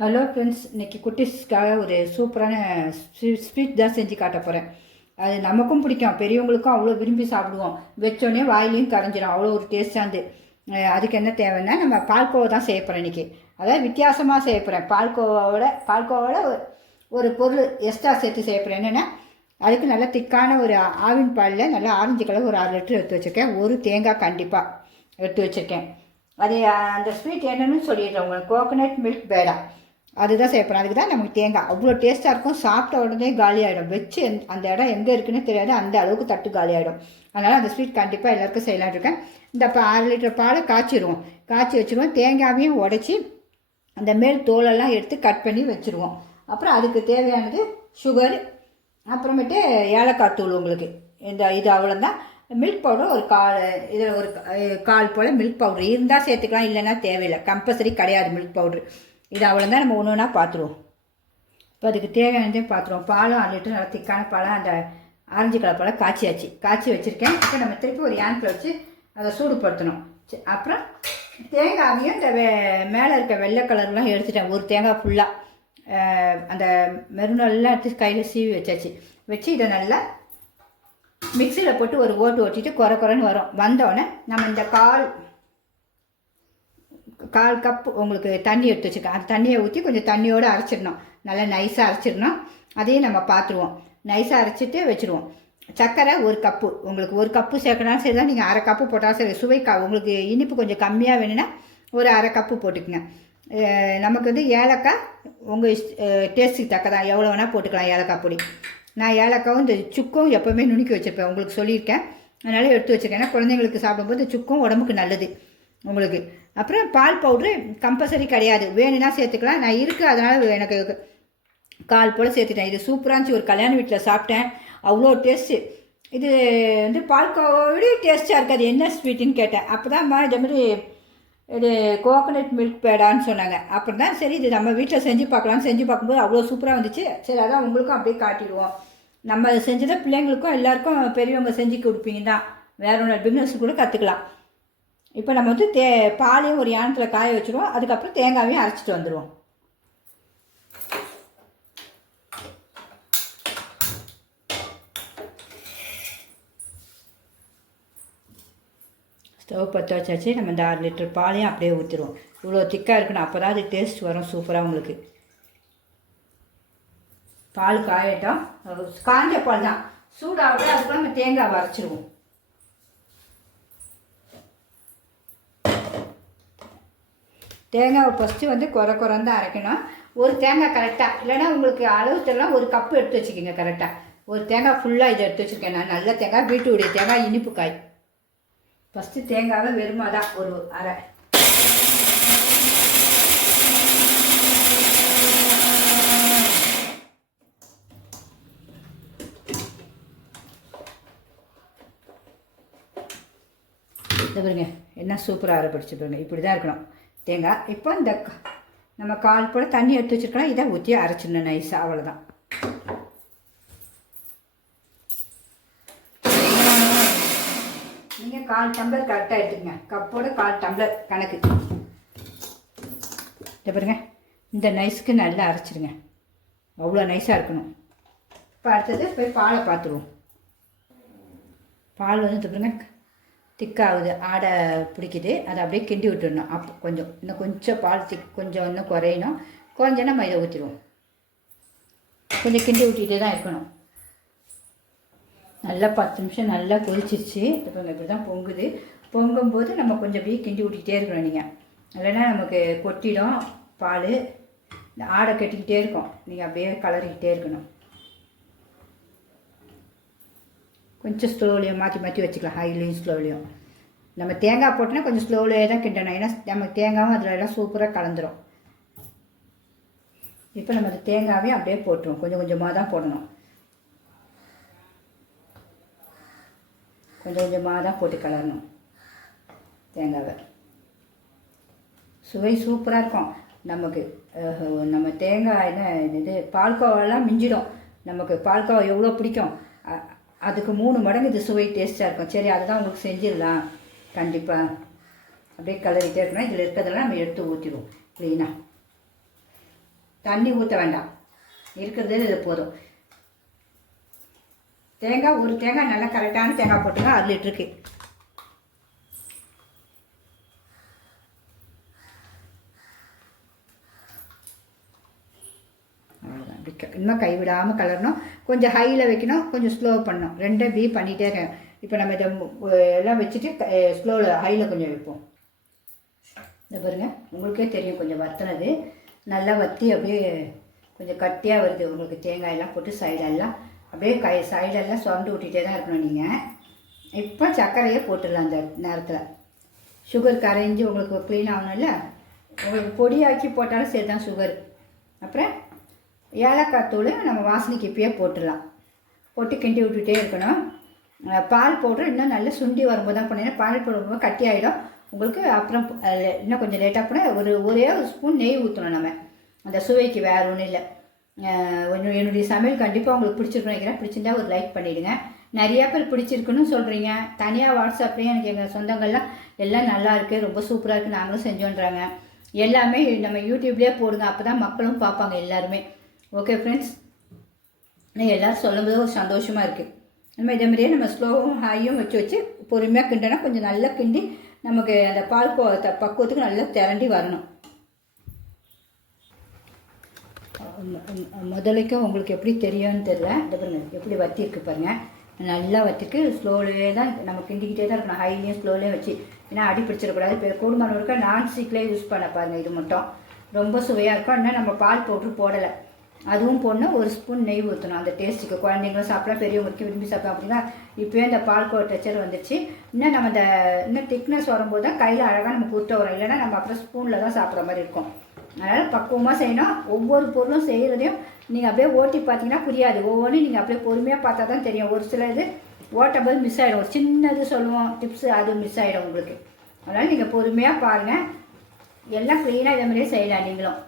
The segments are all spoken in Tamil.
ஹலோ ஃப்ரெண்ட்ஸ் இன்னைக்கு குட்டீஸ்க்காக ஒரு சூப்பரான ஸ்வீட் தான் செஞ்சு காட்ட போகிறேன் அது நமக்கும் பிடிக்கும். பெரியவங்களுக்கும் அவ்வளோ விரும்பி சாப்பிடுவோம். வச்சோடனே வாயிலையும் கரைஞ்சிடும் அவ்வளோ ஒரு டேஸ்டாந்து அதுக்கு என்ன தேவைன்னா நம்ம பால்கோவா தான் செய்ய போகிறேன் இன்றைக்கி அதாவது வித்தியாசமாக செய்ய போகிறேன் பால்கோவாவோட பால்கோவாவோட ஒரு- ஒரு பொருள் எக்ஸ்ட்ரா சேர்த்து செய்ய போகிறேன் என்னென்னா அதுக்கு நல்ல திக்கான ஒரு ஆவின் பாலில் நல்லா ஆரஞ்சு கலர் ஒரு ஆறு லிட்டர் எடுத்து வச்சுருக்கேன். ஒரு தேங்காய் கண்டிப்பாக எடுத்து வச்சுருக்கேன். அது அந்த ஸ்வீட் என்னன்னு சொல்லிடுறேன் உங்களுக்கு. கோகனட் மில்க் பேடா. அதுதான் சேர்ப்பேன் அதுக்கு தான் நமக்கு தேங்காய். அவ்வளோ டேஸ்ட்டாக இருக்கும். சாப்பிட்ட உடனே காலி ஆகிடும் வச்சு அந்த இடம் எங்கே இருக்குன்னு தெரியாது. அந்த அளவுக்கு தட்டு காலி ஆகிடும் அதனால் அந்த ஸ்வீட் கண்டிப்பாக எல்லாருக்கும் செய்யலாம்னு இருக்கேன். இந்த இப்போ அரை லிட்டர் பாலை காய்ச்சிடுவோம் காய்ச்சி வச்சுருவோம். தேங்காயையும் உடச்சி அந்த மேல் தோலெல்லாம் எடுத்து கட் பண்ணி வச்சுருவோம். அப்புறம் அதுக்கு தேவையானது சுகர் அப்புறமேட்டு ஏலக்காய் தூள் உங்களுக்கு. இந்த இது அவ்வளோதான் மில்க் பவுடர் ஒரு கால் இதில் ஒரு கால் போல் மில்க் பவுடர் இருந்தால் சேர்த்துக்கலாம். இல்லைன்னா தேவையில்லை. கம்பல்சரி கிடையாது மில்க் பவுட்ரு இது அவ்வளோதான் நம்ம ஒன்று ஒன்றா பார்த்துருவோம் இப்போ அதுக்கு தேவையானதே பார்த்துருவோம் பாலும் அரை லிட்டர் நல்லா திக்கான பாலம் அந்த ஆரஞ்சு கலர் பாலம் காய்ச்சியாச்சு. காய்ச்சி வச்சுருக்கேன். இப்போ நம்ம திருப்பி ஒரு ஏன்கில் வச்சு அதை சூடுபடுத்தணும். சரி, அப்புறம் தேங்காயையும் இந்த வே மேலே இருக்க வெள்ளை கலர்லாம் எடுத்துட்டேன். ஒரு தேங்காய் ஃபுல்லாக அந்த மெருனெல்லாம் எடுத்து கையில் சீவி வச்சாச்சு. வச்சு இதை நல்லா மிக்சியில் போட்டு ஒரு ஓட்டு ஓட்டிட்டு குறை குறைன்னு வரும். வந்தோடனே நம்ம இந்த கால் கால் கப் உங்களுக்கு தண்ணி எடுத்து வச்சுருக்கேன். அந்த தண்ணியை ஊற்றி கொஞ்சம் தண்ணியோடு அரைச்சிடணும். நல்லா நைஸாக அரைச்சிடணும். அதையும் நம்ம பார்த்துருவோம். நைஸாக அரைச்சிட்டு வச்சுருவோம். சர்க்கரை ஒரு கப்பு. உங்களுக்கு ஒரு கப்பு சேர்க்கணும் சரி தான் நீங்கள் அரை கப்பு போட்டாலும் சரி. சுவைக்கா உங்களுக்கு இனிப்பு கொஞ்சம் கம்மியாக வேணும்னா ஒரு அரை கப்பு போட்டுக்கோங்க. நமக்கு வந்து ஏலக்காய் உங்கள் டேஸ்ட்டுக்கு தக்கதான். எவ்வளோ வேணால் போட்டுக்கலாம் ஏலக்காய் பொடி. நான் ஏலக்காவும் இந்த சுக்கும் எப்போவுமே நுணுக்கி வச்சுருப்பேன். உங்களுக்கு சொல்லியிருக்கேன். அதனால் எடுத்து வச்சுருக்கேன். ஏன்னா குழந்தைங்களுக்கு சாப்பிடும்போது சுக்கும் உடம்புக்கு நல்லது. உங்களுக்கு அப்புறம் பால் பவுட்ரு கம்பல்சரி கிடையாது. வேணும்னா சேர்த்துக்கலாம். நான் இருக்குது அதனால் எனக்கு கால் போல் சேர்த்துட்டேன். இது சூப்பராக இருந்துச்சு. ஒரு கல்யாண வீட்டில் சாப்பிட்டேன். அவ்வளோ டேஸ்ட்டு இது வந்து பால்கோவோட டேஸ்ட்டாக இருக்காது என்ன ஸ்வீட்டுன்னு கேட்டேன். அப்போ தான்மா இதே மாதிரி இது கோகோனட் மில்க் பேடான்னு சொன்னாங்க. அப்புறம் தான் சரி இது நம்ம வீட்டில் செஞ்சு பார்க்கலாம்னு செஞ்சு பார்க்கும்போது அவ்வளோ சூப்பராக வந்துச்சு. சரி அதான் உங்களுக்கும் அப்படியே காட்டிடுவோம். நம்ம செஞ்சதை பிள்ளைங்களுக்கும் எல்லாருக்கும் பெரியவங்க செஞ்சு கொடுப்பீங்க தான் வேற ஒன்று பிஸ்னஸ் கூட கற்றுக்கலாம் இப்போ நம்ம வந்து தே பாலையும் ஒரு யானத்தில் காய வச்சுருவோம். அதுக்கப்புறம் தேங்காவையும் அரைச்சிட்டு வந்துடுவோம் ஸ்டவ் பற்ற வச்சாச்சு. நம்ம இந்த ஆறு லிட்டர் பாலையும் அப்படியே ஊற்றிடுவோம் இவ்வளோ திக்காக இருக்கணும் அப்போ தான் அது டேஸ்ட் வரும் சூப்பராக உங்களுக்கு. பால் காயட்டும். காஞ்ச பால் தான் சூடாகவே அதுக்குள்ள நம்ம தேங்காய் அரைச்சிடுவோம் தேங்காவை ஃபஸ்ட்டு வந்து குறை குறைந்து அரைக்கணும். ஒரு தேங்காய் கரெக்டாக இல்லைன்னா உங்களுக்கு அளவு தெரியலாம் ஒரு கப்பு எடுத்து வச்சுக்கோங்க கரெக்டாக ஒரு தேங்காய் ஃபுல்லாக இதை எடுத்து வச்சுருக்கேன் நான். நல்ல தேங்காய் பீட்ரூட் தேங்காய் இனிப்பு காய். ஃபஸ்ட்டு தேங்காவை வெறுமா தான் ஒரு அரை. இந்த பாருங்க என்ன சூப்பராக அரை பாருங்க இப்படி தான் இருக்கணும். தேங்காய். இப்போ இந்த நம்ம கால் போல் தண்ணி எடுத்து வச்சுருக்கலாம். இதை ஊற்றி அரைச்சிடணும் நைஸாக அவ்வளோதான் நீங்கள் கால் டம்ளர் கரெக்டாக எடுத்துக்கங்க. கப்போட கால் டம்ளர் கணக்கு. இதை பாருங்க. இந்த நைஸுக்கு நல்லா அரைச்சிடுங்க. அவ்வளோ நைஸாக இருக்கணும். இப்போ அடுத்தது போய் பாலை பார்த்துருவோம். பால் வந்து இது பாருங்க. திக்காகுது ஆடை பிடிக்குது. அதை அப்படியே கிண்டி விட்டுடணும் அப்போ கொஞ்சம் இன்னும் கொஞ்சம் பால் திக் கொஞ்சம் இன்னும் குறையணும். குறைஞ்சா நம்ம இதை ஊற்றிடுவோம் கொஞ்சம் கிண்டி விட்டுட்டே தான் இருக்கணும். நல்லா பத்து நிமிஷம் நல்லா கொதிச்சிருச்சு. இப்போ இப்படி தான் பொங்குது. பொங்கும்போது நம்ம கொஞ்சம் அப்படியே கிண்டி விட்டுக்கிட்டே இருக்கணும் நீங்கள் இல்லைன்னா நமக்கு கொட்டிடும் பால். இந்த ஆடை கட்டிக்கிட்டே இருக்கும். நீங்கள் அப்படியே கலரிக்கிட்டே இருக்கணும். கொஞ்சம் ஸ்லோலியும் மாற்றி மாற்றி வச்சுக்கலாம். ஹைலையும் ஸ்லோலியும் நம்ம தேங்காய் போட்டோன்னா கொஞ்சம் ஸ்லோவிலே தான் கிண்டணும். ஏன்னா நம்ம தேங்காயும் அதில் எல்லாம் சூப்பராக கலந்துரும். இப்போ நம்ம அந்த தேங்காவே அப்படியே போட்டுருவோம். கொஞ்சம் கொஞ்சமாக தான் போடணும். கொஞ்சம் கொஞ்சமாக தான் போட்டு கலரணும் தேங்காவை. சுவை சூப்பராக இருக்கும். நமக்கு நம்ம தேங்காய் என்ன இது பால்கோவெல்லாம் மிஞ்சிடும். நமக்கு பால்கோவா எவ்வளோ பிடிக்கும்? அதுக்கு மூணு மடங்கு இது சுவை டேஸ்ட்டாக இருக்கும். சரி அதுதான் உங்களுக்கு செஞ்சிடலாம். கண்டிப்பாக அப்படியே கலரிட்டே இருக்கணும் இதில் இருக்கிறதெல்லாம் நம்ம எடுத்து ஊற்றிடுவோம் க்ளீனாக தண்ணி ஊற்ற வேண்டாம். இருக்கிறதே இது போதும். தேங்காய் ஒரு தேங்காய் நல்லா கரெக்டான தேங்காய் போட்டுங்க அரை லிட்டருக்கு அவ்வளோதான் அப்படி க- இன்னும் கைவிடாமல் கலரணும். கொஞ்சம் ஹையில் வைக்கணும் கொஞ்சம் ஸ்லோ பண்ணணும். ரெண்டும் பீ பண்ணிகிட்டே இருக்கேன் இப்போ நம்ம இதை எல்லாம் வச்சுட்டு ஸ்லோவில் ஹையில் கொஞ்சம் வைப்போம். இந்த பாருங்கள் உங்களுக்கே தெரியும் கொஞ்சம் வத்தினது. நல்லா வத்தி அப்படியே கொஞ்சம் கட்டியாக வருது. உங்களுக்கு தேங்காயெல்லாம் போட்டு சைடெல்லாம் அப்படியே கை சைடெல்லாம் சுரண்டு விட்டுட்டே தான் இருக்கணும் நீங்கள் இப்போ சர்க்கரையே போட்டுடலாம் அந்த நேரத்தில். சுகர் கரைஞ்சி உங்களுக்கு க்ளீன் ஆகணும்ல. உங்களுக்கு பொடியாக்கி போட்டாலும் சரி தான் சுகர் அப்புறம் ஏலக்காய் தூள் நம்ம வாசனைக்கு இப்பயே போட்டுடலாம். போட்டு கிண்டி விட்டுட்டே இருக்கணும். பால் பவுடர் இன்னும் நல்லா சுண்டி வரும்போது தான் பண்ணிங்கன்னா பால் போடும்போது கட்டி ஆகிடும் உங்களுக்கு அப்புறம் இன்னும் கொஞ்சம் லேட்டாக கூட ஒரு ஒரே ஒரு ஸ்பூன் நெய் ஊற்றணும் நம்ம. அந்த சுவைக்கு வேறு ஒன்றும் இல்லை. என்னுடைய சமையல் கண்டிப்பாக உங்களுக்கு பிடிச்சிருக்கணும் நினைக்கிறேன். பிடிச்சிருந்தா ஒரு லைக் பண்ணிவிடுங்க நிறையா பேர் பிடிச்சிருக்குன்னு சொல்கிறீங்க தனியாக வாட்ஸ்அப்லேயும் எனக்கு எங்கள் சொந்தங்கள்லாம் எல்லாம் நல்லா இருக்குது ரொம்ப சூப்பராக இருக்குது நாங்களும் செஞ்சோன்றாங்க. எல்லாமே நம்ம யூடியூப்லேயே போடுங்க. அப்போ தான் மக்களும் பார்ப்பாங்க எல்லாருமே. ஓகே ஃப்ரெண்ட்ஸ் நான் எல்லோரும் சொல்லும்போது ஒரு சந்தோஷமாக இருக்குது நம்ம இதே மாதிரியே நம்ம ஸ்லோவும் ஹையும் வச்சு வச்சு பொறுமையாக கிண்டினா கொஞ்சம் நல்லா கிண்டி நமக்கு அந்த பால் த- பக்குவத்துக்கு நல்லா திரண்டி வரணும். முதலைக்கும் முதலைக்கு உங்களுக்கு எப்படி தெரியும்னு தெரியல. இந்த பாருங்க எப்படி வத்திருக்கு பாருங்கள் பாருங்க. நல்லா வத்திருக்கு. ஸ்லோலேயே தான் நம்ம கிண்டிக்கிட்டே தான் இருக்கணும். ஹைலையும் ஸ்லோலையும் வச்சு. ஏன்னா அடி பிடிச்சிடக்கூடாது. இப்போ கூடுமான இருக்க நான் ஸ்டிக்லேயே யூஸ் பண்ண பாருங்கள் இது மட்டும். ரொம்ப சுவையாக இருக்கும். ஆனால் நம்ம பால் போட்டு போடலை. அதுவும் போடணும். ஒரு ஸ்பூன் நெய் ஊற்றணும் அந்த டேஸ்ட்டுக்கு குழந்தைங்களும் சாப்பிடலாம் பெரியவங்களுக்கு விரும்பி சாப்பிடலாம். அப்படின்னா இப்போயே இந்த பால் கோ டெக்சர் வந்துச்சு. இன்னும் நம்ம இந்த இன்னும் திக்னஸ் வரும்போது தான் கையில் அழகாக நமக்கு ஊற்ற வரும். இல்லைன்னா நம்ம அப்புறம் ஸ்பூனில் தான் சாப்பிட்ற மாதிரி இருக்கும். அதனால் பக்குவமாக செய்யணும். ஒவ்வொரு பொருளும் செய்கிறதையும் நீங்கள் அப்படியே ஓட்டி பார்த்தீங்கன்னா புரியாது. ஒவ்வொன்றும் நீங்கள் அப்படியே பொறுமையாக பார்த்தா தான் தெரியும். ஒரு சில இது ஓட்டும்போது மிஸ் ஆகிடும் ஒரு சின்னது சொல்லுவோம். டிப்ஸு அது மிஸ் ஆகிடும் உங்களுக்கு. அதனால் நீங்கள் பொறுமையாக பாருங்கள் எல்லாம் க்ளீனாக இதே மாதிரியே செய்யலாம் நீங்களும்.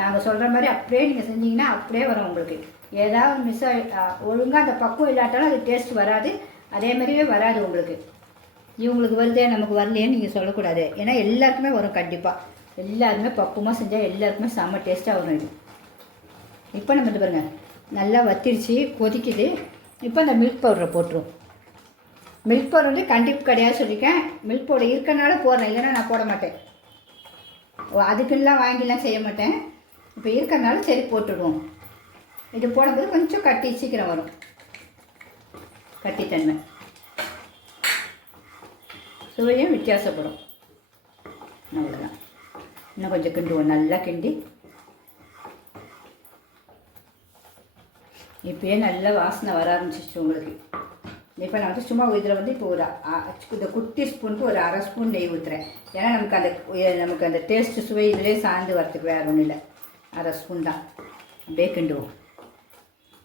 நாங்கள் சொல்கிற மாதிரி அப்படியே நீங்கள் செஞ்சீங்கன்னா அப்படியே வரும் உங்களுக்கு. ஏதாவது மிஸ் ஆகி ஒழுங்காக அந்த பக்குவம் இல்லாட்டாலும் அது டேஸ்ட் வராது. அதே மாதிரியே வராது உங்களுக்கு. இவங்களுக்கு வருதே நமக்கு வரலையேன்னு நீங்கள் சொல்லக்கூடாது. ஏன்னா எல்லாருக்குமே வரும் கண்டிப்பாக எல்லாருமே பக்குவமாக செஞ்சால் எல்லாருக்குமே செம்ம டேஸ்ட்டாக வரும் இது. இப்போ நம்ம இது பாருங்கள் நல்லா வத்திருச்சு கொதிக்குது. இப்போ அந்த மில்க் பவுடரை போட்டுருவோம். மில்க் பவுடர் வந்து கண்டிப்பு கிடையாது சொல்லியிருக்கேன். மில்க் பவுடர் இருக்கனால போடுறேன் இல்லைன்னா நான் போட மாட்டேன். ஓ அதுக்குலாம் வாங்கிலாம் செய்ய மாட்டேன். இப்போ இருக்கிறதுனால சரி போட்டுடுவோம். இது போடும்போது கொஞ்சம் கட்டி சீக்கிரம் வரும். கட்டித்தன்மை. சுவையும் வித்தியாசப்படும். அவ்வளோதான் இன்னும் கொஞ்சம் கிண்டுவோம். நல்லா கிண்டி. இப்போயே நல்ல வாசனை வர ஆரம்பிச்சிச்சு உங்களுக்கு. இப்போ நான் வந்து சும்மா இதில் வந்து இப்போ ஒரு இந்த குட்டி ஸ்பூனுக்கு ஒரு அரை ஸ்பூன் நெய் ஊற்றுறேன் ஏன்னா நமக்கு அந்த நமக்கு அந்த டேஸ்ட்டு சுவை இதிலே சார்ந்து வரத்துக்கு வேறு ஒன்றும் இல்லை. அரை ஸ்பூன் தான் அப்படியே கிண்டுவோம்.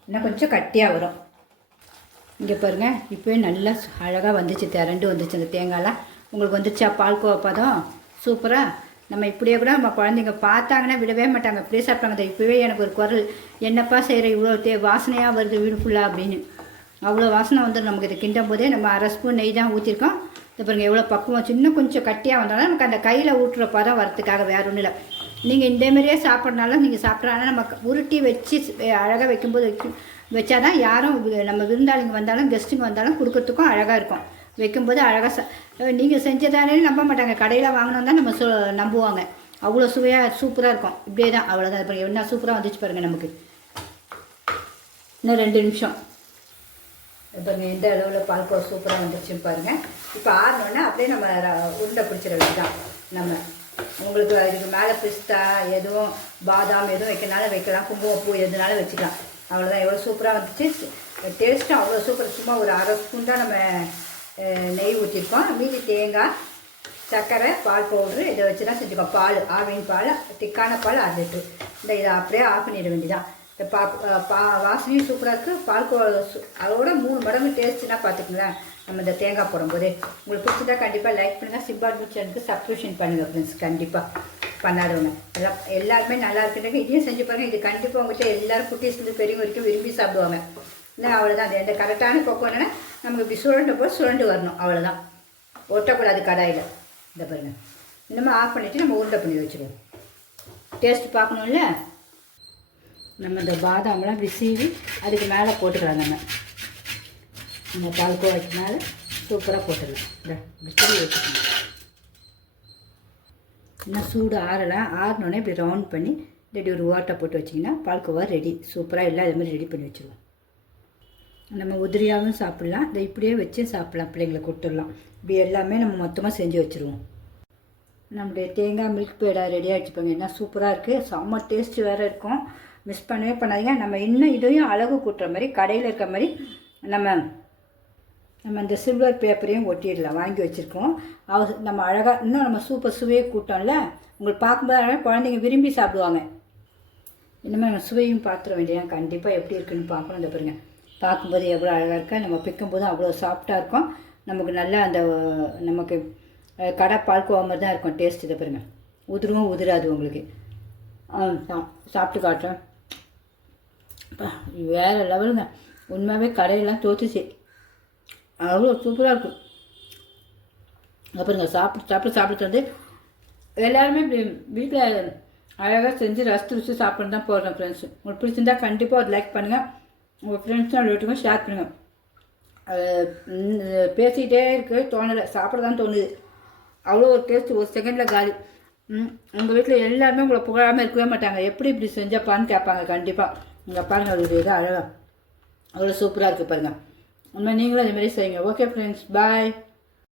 இன்னும் கொஞ்சம் கட்டியாக வரும். இங்கே பாருங்க இப்போயே நல்லா அழகாக வந்துச்சு திரண்டு வந்துச்சு அந்த தேங்காய்லாம் உங்களுக்கு வந்துச்சா பால்கோவா பதம்? சூப்பராக நம்ம இப்படியே கூட நம்ம குழந்தைங்க பார்த்தாங்கன்னா விடவே மாட்டாங்க. இப்படியே சாப்பிட்டாங்க. இப்போவே எனக்கு ஒரு குரல் என்னப்பா செய்கிற இவ்வளோ தே வாசனையாக வருது வீடு ஃபுல்லாக அப்படின்னு. அவ்வளோ வாசனை வந்துடும் நமக்கு. இதை கிண்டும் போதே நம்ம அரை ஸ்பூன் நெய் தான் ஊற்றிருக்கோம் இது பாருங்க எவ்வளோ பக்குவம். இன்னும் கொஞ்சம் கட்டியாக வந்தாலும் நமக்கு அந்த கையில் ஊட்டுற பதம் வரத்துக்காக வேற ஒன்றும் இல்லை. நீங்கள் இந்த மாதிரியே சாப்பிட்றனால நீங்கள் சாப்பிட்றனால நம்ம உருட்டி வச்சு அழகாக வைக்கும்போது வைக்கும் வச்சாதான் யாரும் வி- நம்ம விருந்தாளிங்க வந்தாலும் கெஸ்ட்டுங்க வந்தாலும் கொடுக்கறதுக்கும் அழகாக இருக்கும். வைக்கும்போது அழகாக ச நீங்கள் செஞ்சதானே நம்ப மாட்டாங்க. கடையில் வாங்கினோம் தான் நம்ம சொ நம்புவாங்க. அவ்வளோ சுவையாக சூப்பராக இருக்கும். இப்படியே தான் அவ்வளோதான் இப்போ என்ன சூப்பராக வந்துச்சு பாருங்கள் நமக்கு. இன்னும் ரெண்டு நிமிஷம். இப்போ எந்த அளவில் பால்கோவா சூப்பராக வந்துருச்சு பாருங்கள் இப்போ ஆறினோடனே அப்படியே நம்ம உருண்டை பிடிச்சிட வேண்டியதான் நம்ம உங்களுக்கு இதுக்கு மேலே பிஸ்தா எதுவும் பாதாம் எதுவும் வைக்கனாலும் வைக்கலாம். குங்குமப்பூ எதுனாலும் வச்சுக்கலாம். அவ்வளோதான் எவ்வளோ சூப்பராக வந்துச்சு. டேஸ்ட்டும் அவ்வளோ சூப்பர். சும்மா ஒரு அரை ஸ்பூன் தான் நம்ம நெய் ஊற்றிருக்கோம் மீதி தேங்காய் சர்க்கரை பால் பவுட்ரு இதை வச்சு தான் செஞ்சுக்கோ பால் ஆவின் பால் திக்கான பால் அரை லிட்ரு இந்த இதை அப்படியே ஆஃப் பண்ணிட வேண்டியதான் இந்த பா பா வாசனையும் சூப்பராக இருக்குது பால் அதோட மூணு மடங்கு டேஸ்ட்னா பார்த்துக்கோங்களேன் நம்ம இந்த தேங்காய் போடும்போது. உங்களுக்கு பிடிச்சதா கண்டிப்பாக லைக் பண்ணுங்கள் சிப்பாட் சேனலுக்கு சப்ஸ்கிரிப்ஷன் பண்ணுங்கள் ஃப்ரெண்ட்ஸ் கண்டிப்பாக பண்ணாதவங்க. எல்லாம் எல்லாருமே நல்லா இருக்குன்றாங்க. இதையும் செஞ்சு பாருங்கள் இது கண்டிப்பாக உங்கள்கிட்ட எல்லாரும் குட்டீஸ்லேருந்து பெரியவங்க வரைக்கும் விரும்பி சாப்பிடுவாங்க. இல்லை அவ்வளோதான் அது எந்த கரெக்டான பக்கம் என்னென்னா நமக்கு இப்படி சுரண்ட போது சுரண்டு வரணும். அவ்வளோதான் ஒட்டக்கூடாது கடாயில். இந்த பாருங்கள் இன்னுமே ஆஃப் பண்ணிவிட்டு நம்ம உருண்டை பண்ணி வச்சுருவோம். டேஸ்ட் பார்க்கணும்ல? நம்ம இந்த பாதாம்லாம் இப்படி சீவி அதுக்கு மேலே போட்டுக்கலாம் நம்ம. இந்த பால்கோவாக்கு மேலே சூப்பராக போட்டுடலாம் இந்த இப்படி வச்சுக்கணும் இன்னும் சூடு ஆறலாம். ஆறினோடனே இப்படி ரவுண்ட் பண்ணி இப்படி ஒரு ஓட்டை போட்டு வச்சிங்கன்னா பால்கோவா ரெடி சூப்பராக இல்லை இது மாதிரி ரெடி பண்ணி வச்சுருவோம். நம்ம உதிரியாகவும் சாப்பிட்லாம். இதை இப்படியே வச்சு சாப்பிட்லாம். பிள்ளைங்களை கொடுத்துடலாம் இப்படி எல்லாமே நம்ம மொத்தமாக செஞ்சு வச்சுருவோம். நம்முடைய தேங்காய் மில்க் பேடா ரெடி ஆகிடுச்சுப்பாங்க என்ன சூப்பராக இருக்குது செம்ம டேஸ்ட்டு வேறு இருக்கும். மிஸ் பண்ணவே பண்ணாதீங்க. நம்ம இன்னும் இதையும் அழகு கூட்டுற மாதிரி கடையில் இருக்க மாதிரி நம்ம நம்ம இந்த சில்வர் பேப்பரையும் ஒட்டிடலாம். வாங்கி வச்சுருக்கோம். அவ நம்ம அழகாக இன்னும் நம்ம சூப்பர் சுவையை கூட்டோம்ல? உங்களுக்கு பார்க்கும்போது அழகா குழந்தைங்க விரும்பி சாப்பிடுவாங்க. இனிமேல் நம்ம சுவையும் பார்த்துட வேண்டியதான் கண்டிப்பாக எப்படி இருக்குன்னு பார்க்கணும். இந்த பாருங்க. பார்க்கும்போது எவ்வளோ அழகாக இருக்கா? நம்ம பிக்கும்போதும் அவ்வளோ சாஃப்டாக இருக்கும். நமக்கு நல்லா அந்த நமக்கு கடை பால்கோவா மாதிரி தான் இருக்கும். டேஸ்ட் இதை பாருங்க. உதிரவும் உதிராது உங்களுக்கு. ஆ, சாப்பிட்டு காட்டுறேன். வேறு லெவலுங்க. உண்மையாகவே கடையெல்லாம் தோத்துச்சு. அவ்வளோ சூப்பராக இருக்கும் அப்புறங்க சாப்பிட்டு சாப்பிட்டு சாப்பிட்டு வந்து எல்லாருமே வீட்டில் அழகாக செஞ்சு ரசித்து ருசி சாப்பிட்டு தான் போடுறோம் ஃப்ரெண்ட்ஸ் உங்களுக்கு பிடிச்சிருந்தா கண்டிப்பாக ஒரு லைக் பண்ணுங்கள் உங்கள் ஃப்ரெண்ட்ஸும் ரிலேட்டிவும் ஷேர் பண்ணுங்கள் பேசிக்கிட்டே இருக்க தோணலை. சாப்பிட தான் தோணுது. அவ்வளோ ஒரு டேஸ்ட் ஒரு செகண்டில் காலி. உங்கள் வீட்டில் எல்லாருமே உங்களை புகழாமல் இருக்கவே மாட்டாங்க. எப்படி இப்படி செஞ்சப்பான்னு கேட்பாங்க கண்டிப்பாக இங்கே பாருங்கள் அது இது அழகாக அவ்வளோ சூப்பராக இருக்குது பாருங்கள் உண்மை நீங்களும் அதே மாதிரி செய்யுங்க. Okay friends bye